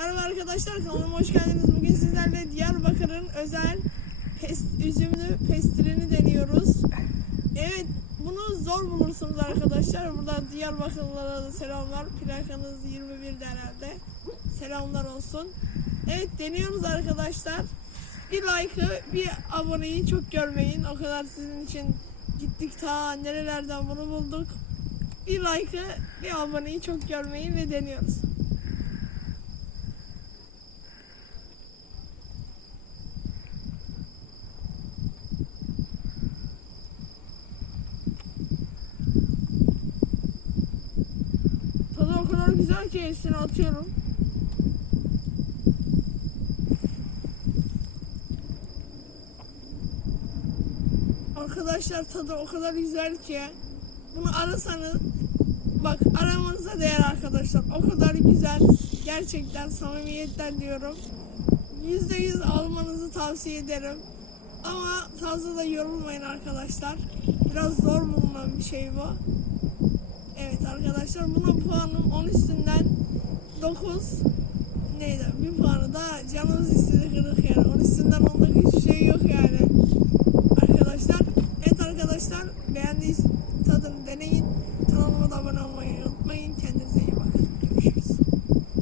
Merhaba arkadaşlar kanalıma hoş geldiniz. Bugün sizlerle Diyarbakır'ın özel pes, üzümlü pestilini deniyoruz. Evet bunu zor bulursunuz arkadaşlar. Burada Diyarbakırlılara da selamlar. Plakanız 21'de herhalde. Selamlar olsun. Evet deniyoruz arkadaşlar. Bir like'ı bir aboneyi çok görmeyin. O kadar sizin için gittik ta nerelerden bunu bulduk. Bir like'ı bir aboneyi çok görmeyin ve deniyoruz. Tadı o kadar güzel ki hepsini atıyorum. Arkadaşlar tadı o kadar güzel ki bunu arasanız bak aramanıza değer arkadaşlar. O kadar güzel. Gerçekten samimiyetten diyorum. Yüzde yüz almanızı tavsiye ederim. Ama fazla da yorulmayın arkadaşlar. Biraz zor bulunan bir şey bu. Evet arkadaşlar buna puanım 10 üstünden 9 neydi? Bir puanı da canımız istedi kırık yani. 10 üstünden 10'luk